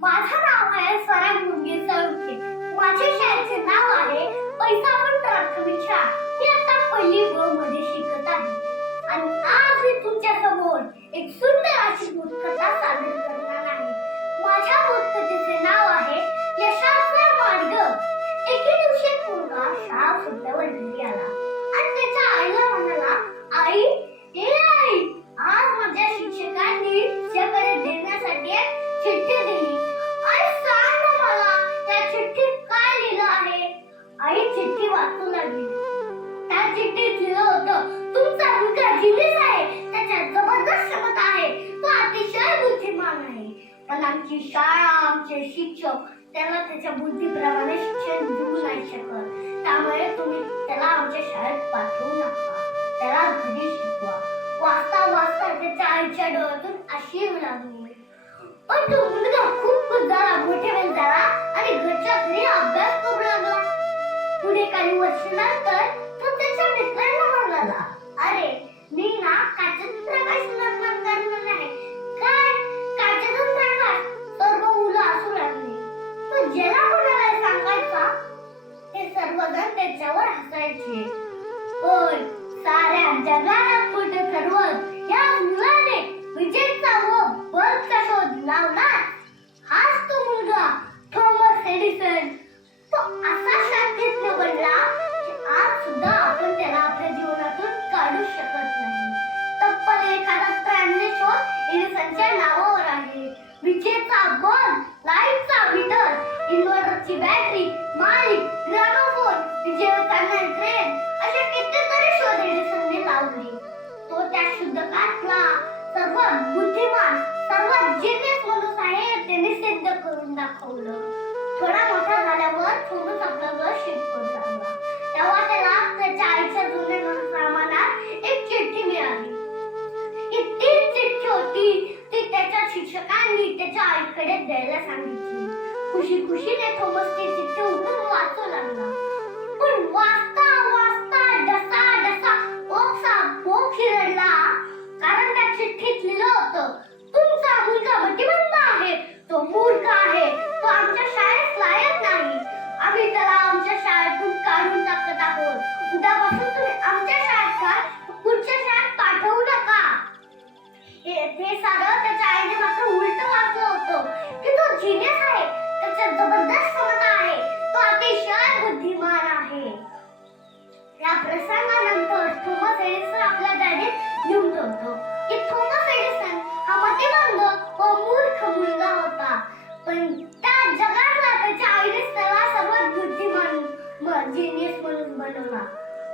माझं नाव आहे स्वरा मुंगे सळुके माझ्या शाळेचे नाव आहे पैसावंत प्राथमिक शाळा मी आता पहिली व मध्ये शिकत आहे. आणि आज मी तुमच्यासमोर एक सुंदर अशी बोधकथा आमची शाळा आमचे शिक्षक त्याला त्याच्या बुद्धीप्रमाणे शिक्षण देऊ नाही शकत. त्यामुळे तुम्ही त्याला आमच्या शाळेत पाठवू नका. त्याला घरी शिकवा. वाचता वाचता त्याच्या आईच्या डोळ्यातून अशी लागली पण तो मुलगा खूप झाला मोठे झाला आणि घरच्या घरी अभ्यास करू लागला. पुढे काही वर्षानंतर हसायचे होय. साऱ्या जगाला खोट ठरवत. सर्वात बुद्धिमान सर्वात जिनियस माणूस आहे त्याने सिद्ध करून दाखवलं. थोडा मोठा झाल्यावर थोडंच आपलं घर शिकवत लागला तेव्हा त्याला त्याच्या आईच्या जुन्या सामानात एक चिठ्ठी मिळाली. इतकी चिठ्ठी होती ती त्याच्या शिक्षकांनी त्याच्या आईकडे द्यायला सांगितली. खुशी खुशीने थोमस ती चिठ्ठी उघडून वाचू लागला. पण वाचता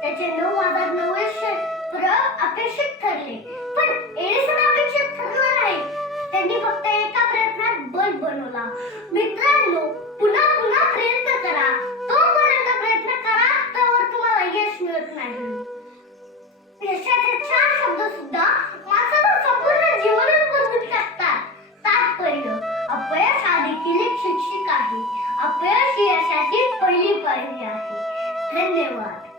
त्याचे नऊ हजार नऊशे अपेक्षित ठरले. पण एडिसन अपेक्षित ठरला नाही त्यांनी फक्त एका प्रयत्नात बल्ब बनवला. मित्रांनो पुन्हा पुन्हा प्रयत्न करा. तोपर्यंत प्रयत्न करा त्यावर तुम्हाला यश मिळत नाही. यशाचे चार शब्द सुद्धा माणसाचं संपूर्ण जीवनच बदलून टाकतात तात्पर्य अपयश हा देखील एक शिक्षिक आहे. अपयश ही यशाची पहिली पायरी आहे. धन्यवाद.